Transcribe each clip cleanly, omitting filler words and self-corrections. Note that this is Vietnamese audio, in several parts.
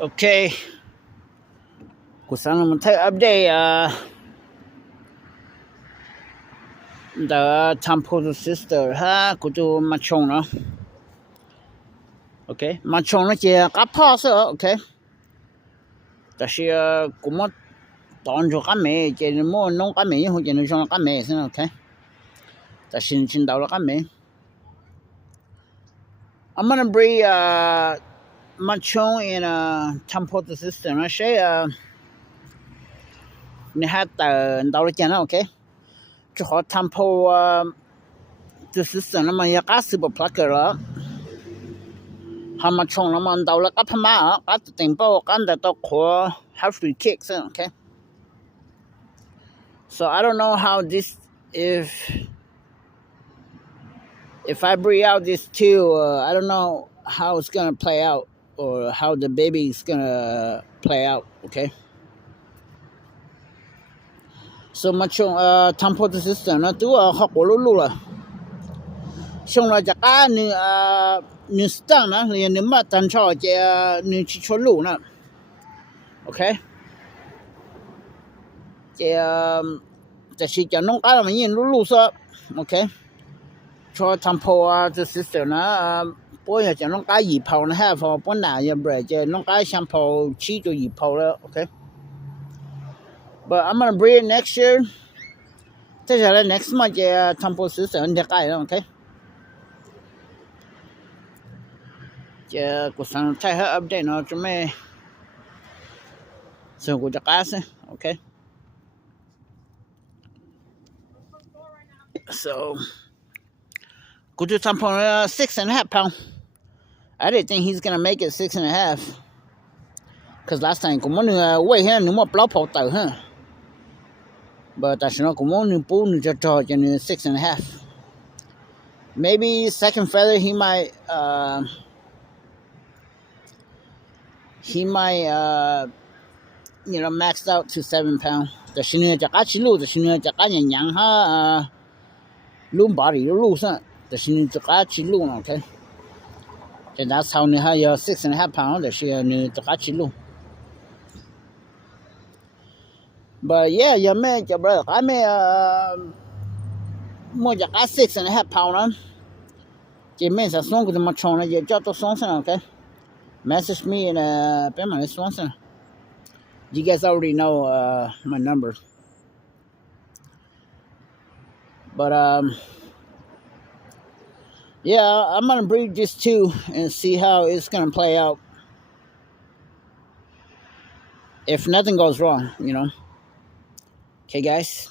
Okay. Kusang man tayo update the Tampo sister ha kutu machong na. Okay, machong na kia kapa sa okay. Tashi kumot tonjo kami kia mo nong kami ho kia nong kami sa okay. Tashi chin daw kami. I'm gonna bring machong in Tampo sister na siya ni hat daw kia na okay. 就好探泡就是什么也干是不pla个了，他们冲了嘛到了个他妈啊，个顶包干的都可 have free kicks okay. So I don't know how this if I bring out this two I don't know how it's gonna play out or how the baby is gonna play out okay. So much Tampo the sister na tu học của lulu là xong là chắc ni stang na liền ni mà tan cho che ni chi cho lu na okay che chỉ cho nông cái mà nhìn lulu sao okay cho Tampo the sister na bố giờ cho nông cái gì phao na ha phao bữa nào giờ bữa che nông cái shampoo chi cho gì phao đó okay. But I'm gonna bring it next year. Next month, Tampo sister and the guy, okay? Yeah, cause I'm try her update now to me. So go to class, okay? So go to Tampo 6.5 pounds. I didn't think he's gonna make it 6.5. Cause last time, come on, wait here, no more blow pot out, huh? But I should not come on and pull in 6.5. Maybe second feather he might maxed out to 7 pounds. The shinny jakachi the shinny jakanya yang ha loom body lose the shinny jakachi okay. And that's how near your 6.5 pounds the she jakachi lu. But yeah, you make your brother. I may more than 6.5 pounds. You means as long as the machona, you got to something, okay? Message me in Pema Swanson. You guys already know my number. But yeah, I'm gonna breed this too and see how it's gonna play out. If nothing goes wrong, you know. Okay, guys.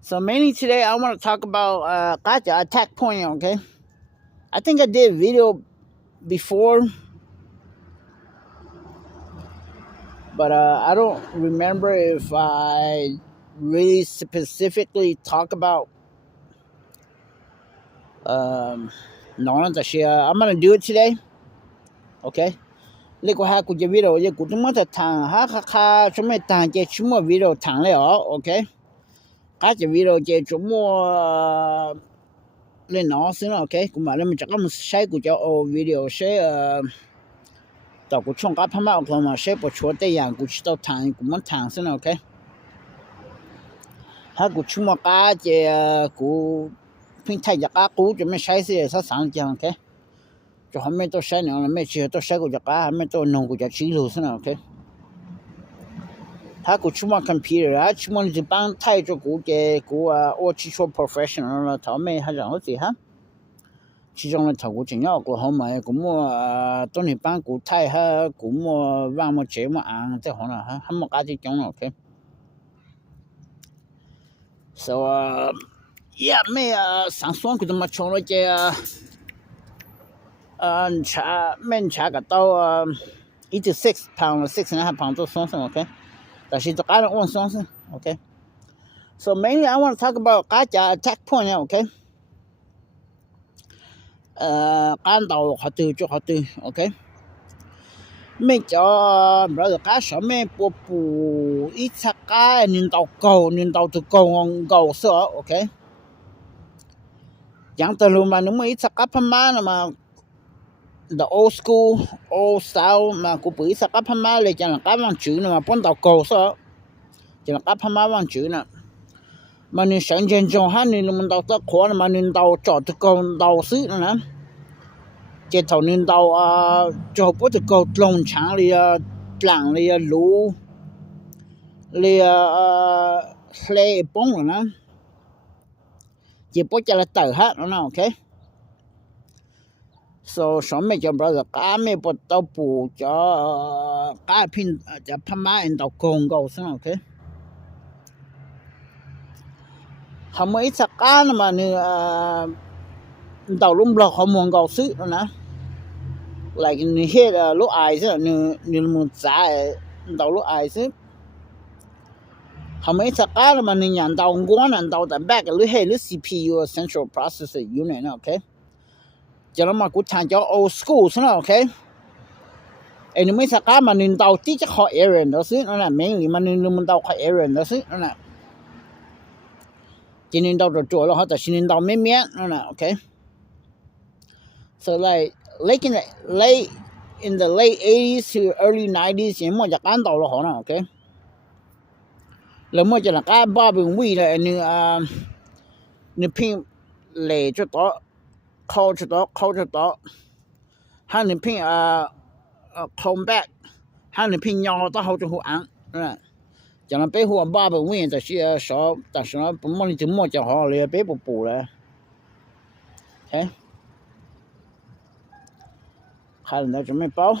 So mainly today, I want to talk about gotcha attack point. Okay, I think I did a video before, but I don't remember if I really specifically talk about. No, I'm gonna do it today. Okay. 你个还估计 video 也估计没得谈哈什么谈这什么 video 谈了 OK 这 video 这什么来拿是 OK 咁嘛你们这个晒估计video 晒到估冲个拍嘛咁嘛晒不错的样估计到谈咁么谈是 OK 哈估计么个这估平台这个估准备晒是上讲 OK 就还没到晒了没去到晒过这个还没到弄过这记录是 OK 他估计么 computer 啊去么就帮太着估计估我去做 professional 了他没还然后这哈其中呢头估计要过好嘛估么当你帮估太哈估么让么节目啊这好了哈么个这种 OK so yeah 没上双估怎么冲了这查个到6 pounds 6.5 pounds 做双生 okay 但是这个我双生 okay so mainly I want to talk about gotcha attack point okay 干到好对就好对 okay 没叫 brother 干什么不一查个领导就高色 okay 养的路嘛那么一查个他妈的嘛 the old school old style mà cô bự sa cáp hama lên cho là cáp bằng chữ mà bốn tàu cầu sao cho là cáp hama bằng chữ nè mà nên sáng trên trong hắn nên mình tàu ta khó mà nên tàu chọn từ cầu tàu xứ nè trên tàu nên tàu cho bố từ cầu lồng trắng li làng li lú li xe bông rồi nè chỉ bố cho là tờ hát nó nào ok so some mấy cho brother cá mấy bữa tàu bù cho cá pin cho Pama in tàu công cầu xong ok không mấy sắc cá mà như tàu lúng lọ không muốn cầu xứ nữa nè like như hết lúc ai chứ như một giá tàu lúc ai chứ không mấy sắc cá mà như nhận tàu ngon nhận tàu tại back lúc hết lúc CPU central processor unit ok cho nó mà cũng thành cho old school xong ok anh mấy sắc cá mà nên tàu tí chắc họ errand đó xứ nó là mấy người mà nên mình tàu họ errand đó xứ nó là cho nên tàu rồi chuột là họ chỉ nên tàu mấy miếng nó là ok so like late in the late 80s to early 90s thì mọi giặc ăn tàu là họ nào ok là mọi giặc là cá ba bình vị là như pin lệ cho đó khâu cho đó hai như pin combat hai như pin nhau đó hậu cho họ ăn cho nên bé họ ba bình vị thì số但是呢不mọi người怎么讲好了bé不补了ok hai lần đó chuẩn bị bao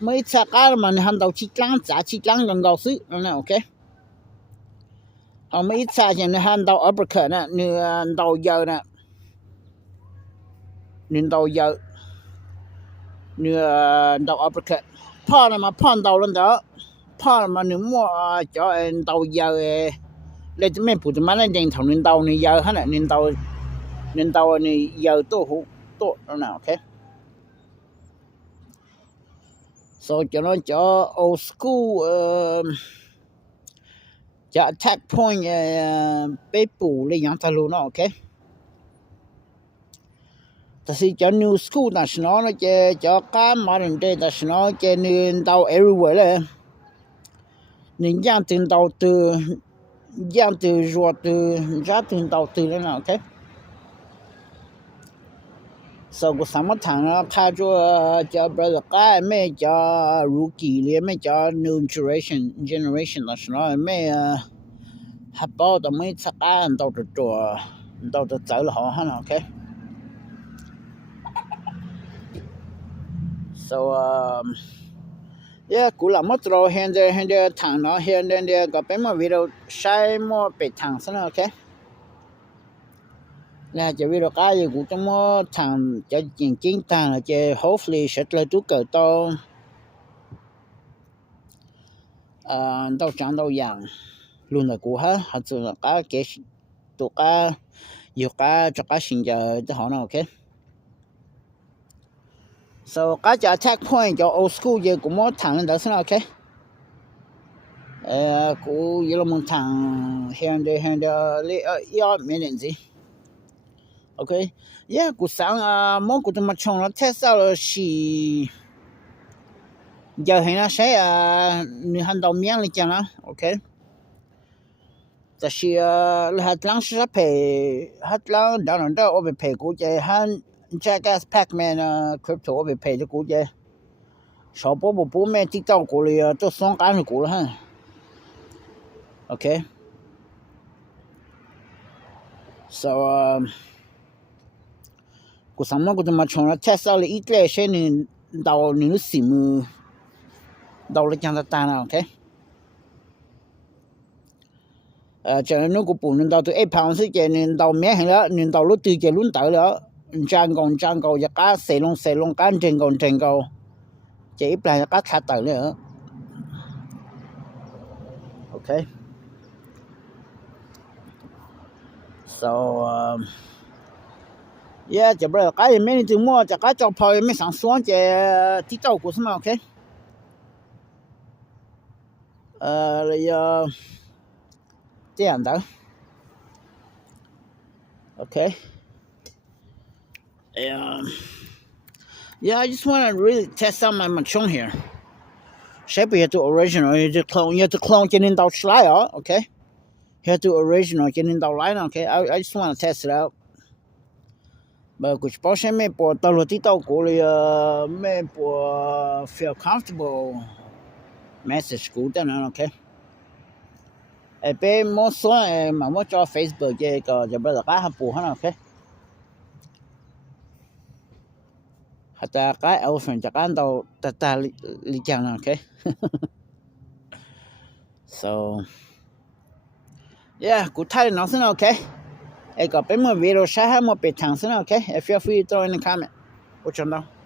mấy cha cá mà hành đầu chi lăng gần đầu xứ nè ok mấy cha thì hành đầu uppercut nè như đầu giờ nè như đầu giờ như đầu uppercut phá là mà phá đầu lên đó phá mà nếu mua cho đầu giờ lên cho mấy phụ tụi mình lên thằng nên đầu này giờ hết nè nên đầu này giờ tốt nè ok so cho nó cho old school cho attack point bé bù lên yang ta luôn nó ok ta si cho new school ta nó cho cá modern day ta nó nên tàu everywhere là nên giang từ ruột từ ra từ tàu từ lên nào ok so có sáu tháng nó khai cho brother cái mấy cho rookie liền mấy cho new generation là nó mấy hấp bao tao mấy sắc ăn tao từ tới là họ hả ok so yeah cú làm mất rồi hiện giờ thằng nó hiện giờ có bé mà video sai mà bị thằng sao ok nè chỉ video cái gì cũng trong mô thằng cho chính thằng là chơi hopefully sẽ lên tú cờ to đâu chẳng đâu dạng luôn là cũ hết hoặc là cái tụ cái nhiều cái cho cái sinh giờ cho họ nào ok so cái cho attack point cho old school giờ cũng có thằng đó sao ok cũ giờ là một thằng hiện giờ lấy mấy年gì ok yeah cú sáng món của tụi mình trồng nó test out là giờ hiện nay sẽ như hành động miếng lên chẳng ok ta chỉ là hạt lăng sẽ hạt lăng đó là đó ở bên của chơi han Jackass Pac-Man crypto ở bên của chơi sau bố mẹ tiktok của li cho xong cái của là ha ok so cuộc sống của tụi mình trồng là test out là ít lệ sẽ nên đầu nên xỉm đầu là chẳng ta nào ok cho nên nó cũng bùn nên đầu từ 8 pounds sẽ nên đầu mẹ hay đó nên đầu lúc từ giờ luôn tới đó trang cầu và cá xe lông cá trên cầu chỉ ít là cá thả tới nữa ok so yeah chỉ bây cái gì mấy thứ mua chỉ cái cho phơi mấy sáng xuống chỉ tiktok của sao ok rồi这样的 ok Yeah, I just want to really test out my machine here. Shape you have to original, you have to clone 见到出来哦 okay? You have to original 见到来 okay? I just want to test it out. But कुछ पोर्शन में पर तलती तो कोले में पर feel comfortable message good ना okay? ए पे moso mà mo cho Facebook cái cái bây giờ cái hấp phụ hả okay? Hata cái elephant chắc ăn đâu ta li chang okay? So yeah, good time nothing okay? Ê có bên một video sẽ một bit thẳng xin okay? Feel free to throw in the comment. What you know?